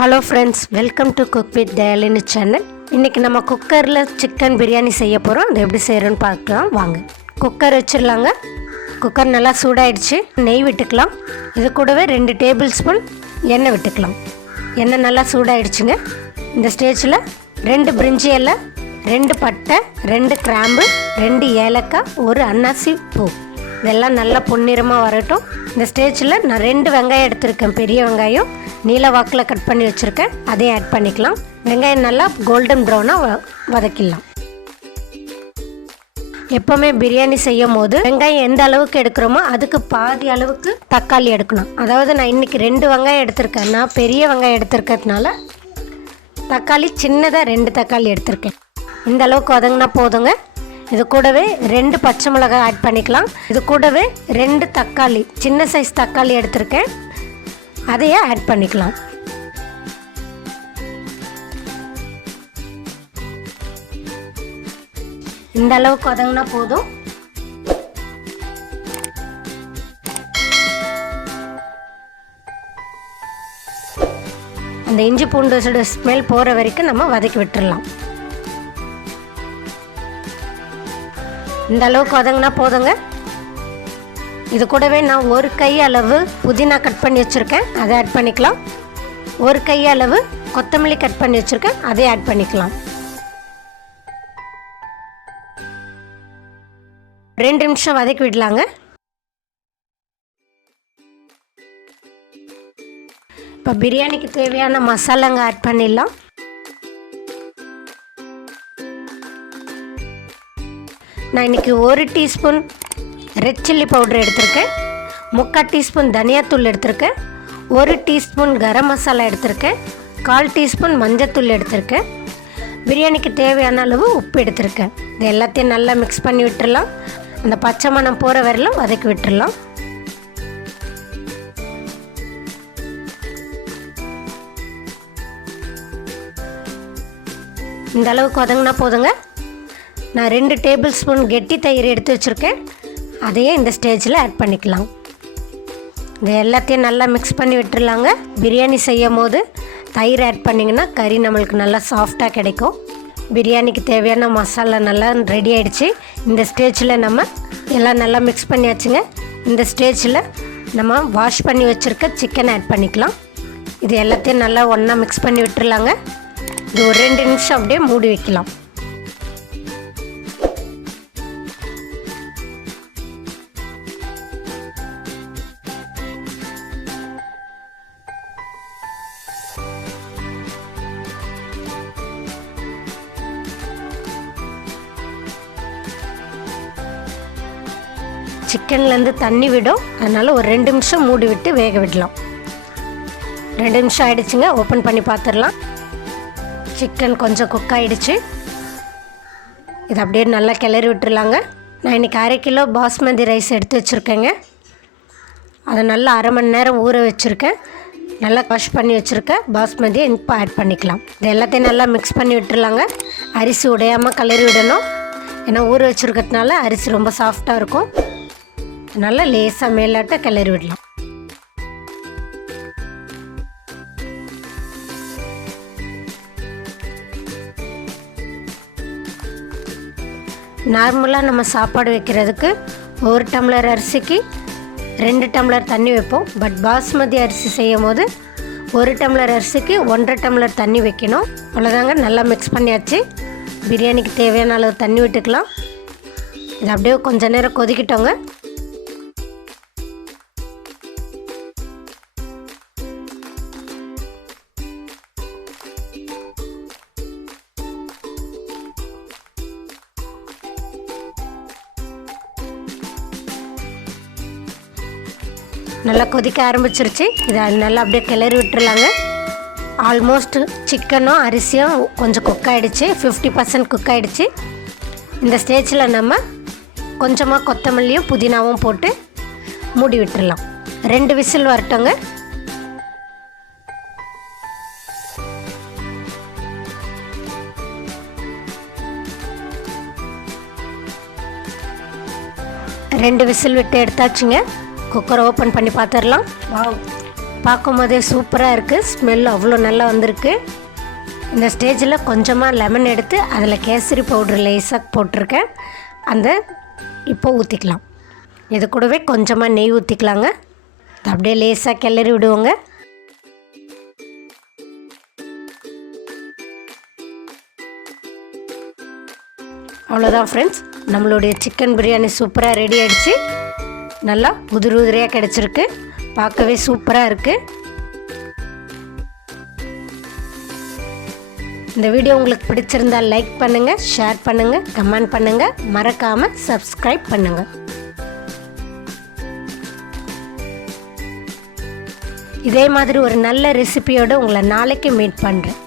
Hello friends, welcome to CookwithDhayalini channel. இன்னைக்கு நம்ம குக்கர்ல சிக்கன் பிரியாணி செய்ய போறோம். அது எப்படி செய்யறோம்னு பார்க்கலாம் வாங்க. குக்கர் வச்சிரலாங்க. குக்கர் நல்லா சூடாயிடுச்சு. நெய் விட்டுக்கலாம். இது கூடவே 2 டேபிள் ஸ்பூன் எண்ணெய் விட்டுக்கலாம். எண்ணெய் நல்லா சூடாயிடுச்சுங்க. இந்த ஸ்டேஜ்ல 2 பிரிஞ்சி இலை, 2 பட்டை, 2 கிராம்பு, 2 ஏலக்காய், 1 அன்னாசி பூ. இதெல்லாம் நல்லா பொன்னிறமாக வரட்டும். இந்த ஸ்டேஜில் நான் 2 வெங்காயம் எடுத்திருக்கேன். பெரிய வெங்காயம் நீல வாக்கில் கட் பண்ணி வச்சுருக்கேன். அதையும் ஆட் பண்ணிக்கலாம். வெங்காயம் நல்லா கோல்டன் ப்ரௌனாக வதக்கிடலாம். எப்போவுமே பிரியாணி செய்யும் போது வெங்காயம் எந்த அளவுக்கு எடுக்கிறோமோ அதுக்கு பாதி அளவுக்கு தக்காளி எடுக்கணும். அதாவது நான் இன்றைக்கி 2 வெங்காயம் எடுத்திருக்கேன். நான் பெரிய வெங்காயம் எடுத்திருக்கிறதுனால தக்காளி சின்னதாக 2 தக்காளி எடுத்திருக்கேன். இந்த அளவுக்கு வதங்கினா போதுங்க. இது கூடவே 2 பச்சை மிளகாய் ஆட் பண்ணிக்கலாம். இது கூடவே 2 தக்காளி, சின்ன சைஸ் தக்காளி எடுத்திருக்கேன். அதையே ஆட் பண்ணிக்கலாம். இந்த அளவுக்கு வதங்கினா போதும். அந்த இஞ்சி பூண்டோட ஸ்மெல் போகிற வரைக்கும் நம்ம வதக்கி விட்டுடலாம். இந்த அளவுக்கு வதங்கினா போதுங்க. இது கூடவே நான் 1 கை அளவு புதினா கட் பண்ணி வச்சுருக்கேன். அதை ஆட் பண்ணிக்கலாம். 1 கை அளவு கொத்தமல்லி கட் பண்ணி வச்சுருக்கேன். அதை ஆட் பண்ணிக்கலாம். 2 நிமிஷம் வதக்கி விடலாங்க. இப்போ பிரியாணிக்கு தேவையான மசாலாங்க ஆட் பண்ணிடலாம். நான் இன்றைக்கி 1 டீஸ்பூன் ரெட் சில்லி பவுடர் எடுத்திருக்கேன். 3/4 டீஸ்பூன் தனியாத்தூள் எடுத்திருக்கேன். 1 டீஸ்பூன் கரம் மசாலா எடுத்திருக்கேன். 1/4 டீஸ்பூன் மஞ்சத்தூள் எடுத்திருக்கேன். பிரியாணிக்கு தேவையான அளவு உப்பு எடுத்திருக்கேன். இது எல்லாத்தையும் நல்லா மிக்ஸ் பண்ணி விட்டுடலாம். அந்த பச்சை மணம் போகிற வரையிலும் வதக்கி விட்டுடலாம். இந்த அளவுக்கு வதங்கினா போதுங்க. நான் 2 டேபிள் ஸ்பூன் கெட்டி தயிர் எடுத்து வச்சுருக்கேன். அதையே இந்த ஸ்டேஜில் ஆட் பண்ணிக்கலாம். இது எல்லாத்தையும் நல்லா மிக்ஸ் பண்ணி விட்டுருலாங்க. பிரியாணி செய்யும் போது தயிர் ஆட் பண்ணிங்கன்னா கறி நம்மளுக்கு நல்லா சாஃப்டாக கிடைக்கும். பிரியாணிக்கு தேவையான மசாலா நல்லா ரெடி ஆகிடுச்சு. இந்த ஸ்டேஜில் நம்ம எல்லாம் நல்லா மிக்ஸ் பண்ணியாச்சுங்க. இந்த ஸ்டேஜில் நம்ம வாஷ் பண்ணி வச்சுருக்க சிக்கன் ஆட் பண்ணிக்கலாம். இது எல்லாத்தையும் நல்லா ஒன்றா மிக்ஸ் பண்ணி விட்டுருலாங்க. இது ஒரு 2 நிமிஷம் அப்படியே மூடி வைக்கலாம். சிக்கன்லேருந்து தண்ணி விடும். அதனால் ஒரு 2 நிமிஷம் மூடி விட்டு வேக விடலாம். 2 நிமிஷம் ஆகிடுச்சுங்க. ஓப்பன் பண்ணி பார்த்துடலாம். சிக்கன் கொஞ்சம் குக் ஆகிடுச்சு. இது அப்படியே நல்லா கிளறி விட்டுருலாங்க. நான் இன்றைக்கி 1/2 கிலோ பாஸ்மதி ரைஸ் எடுத்து வச்சுருக்கேங்க. அதை நல்லா 1/2 மணி நேரம் ஊற வச்சுருக்கேன். நல்லா வாஷ் பண்ணி வச்சுருக்கேன். பாஸ்மதியை இப்போ ஆட் பண்ணிக்கலாம். இது எல்லாத்தையும் நல்லா மிக்ஸ் பண்ணி விட்டுருலாங்க. அரிசி உடையாமல் கிளறி விடணும். ஏன்னா ஊற வச்சுருக்கிறதுனால அரிசி ரொம்ப சாஃப்டாக இருக்கும். நல்லா லேசாக மேலாட்ட கிளறி விடலாம். நார்மலாக நம்ம சாப்பாடு வைக்கிறதுக்கு 1 டம்ளர் அரிசிக்கு 2 டம்ளர் தண்ணி வைப்போம். பட் பாஸ்மதி அரிசி செய்யும் போது 1 டம்ளர் அரிசிக்கு 1.5 டம்ளர் தண்ணி வைக்கணும். அவ்வளோதாங்க. நல்லா மிக்ஸ் பண்ணியாச்சு. பிரியாணிக்கு தேவையான அளவு தண்ணி விட்டுக்கலாம். இது அப்படியே கொஞ்சம் நேரம் கொதிக்கிட்டோங்க. நல்லா கொதிக்க ஆரம்பிச்சிருச்சு. இதை நல்லா அப்படியே கிளறி விட்டுருலாங்க. ஆல்மோஸ்ட் சிக்கனும் அரிசியும் கொஞ்சம் குக் ஆகிடுச்சு. 50% குக் ஆகிடுச்சு. இந்த ஸ்டேஜில் நம்ம கொஞ்சமாக கொத்தமல்லியும் புதினாவும் போட்டு மூடி விட்டுடலாம். 2 விசில் வரட்டோங்க. ரெண்டு விசில் விட்டு எடுத்தாச்சுங்க. குக்கரை ஓப்பன் பண்ணி பார்த்துடலாம். வாவ், பார்க்கும்போதே சூப்பராக இருக்குது. ஸ்மெல் அவ்வளோ நல்லா வந்திருக்கு. இந்த ஸ்டேஜில் கொஞ்சமாக லெமன் எடுத்து அதில் கேசரி பவுடர் லேசாக போட்டிருக்கேன். அந்த இப்போ ஊற்றிக்கலாம். இது கூடவே கொஞ்சமாக நெய் ஊற்றிக்கலாங்க. அப்படியே லேசாக கிளறி விடுவோங்க. அவ்வளோதான் ஃப்ரெண்ட்ஸ், நம்மளுடைய சிக்கன் பிரியாணி சூப்பராக ரெடி ஆகிடுச்சு. நல்லா உதிரி உதிரியாக கிடச்சிருக்கு. பார்க்கவே சூப்பராக இருக்குது. இந்த வீடியோ உங்களுக்கு பிடிச்சிருந்தால் லைக் பண்ணுங்கள், ஷேர் பண்ணுங்கள், கமெண்ட் பண்ணுங்கள், மறக்காமல் சப்ஸ்கிரைப் பண்ணுங்கள். இதே மாதிரி ஒரு நல்ல ரெசிபியோடு உங்களை நாளைக்கு மீட் பண்ணுறேன்.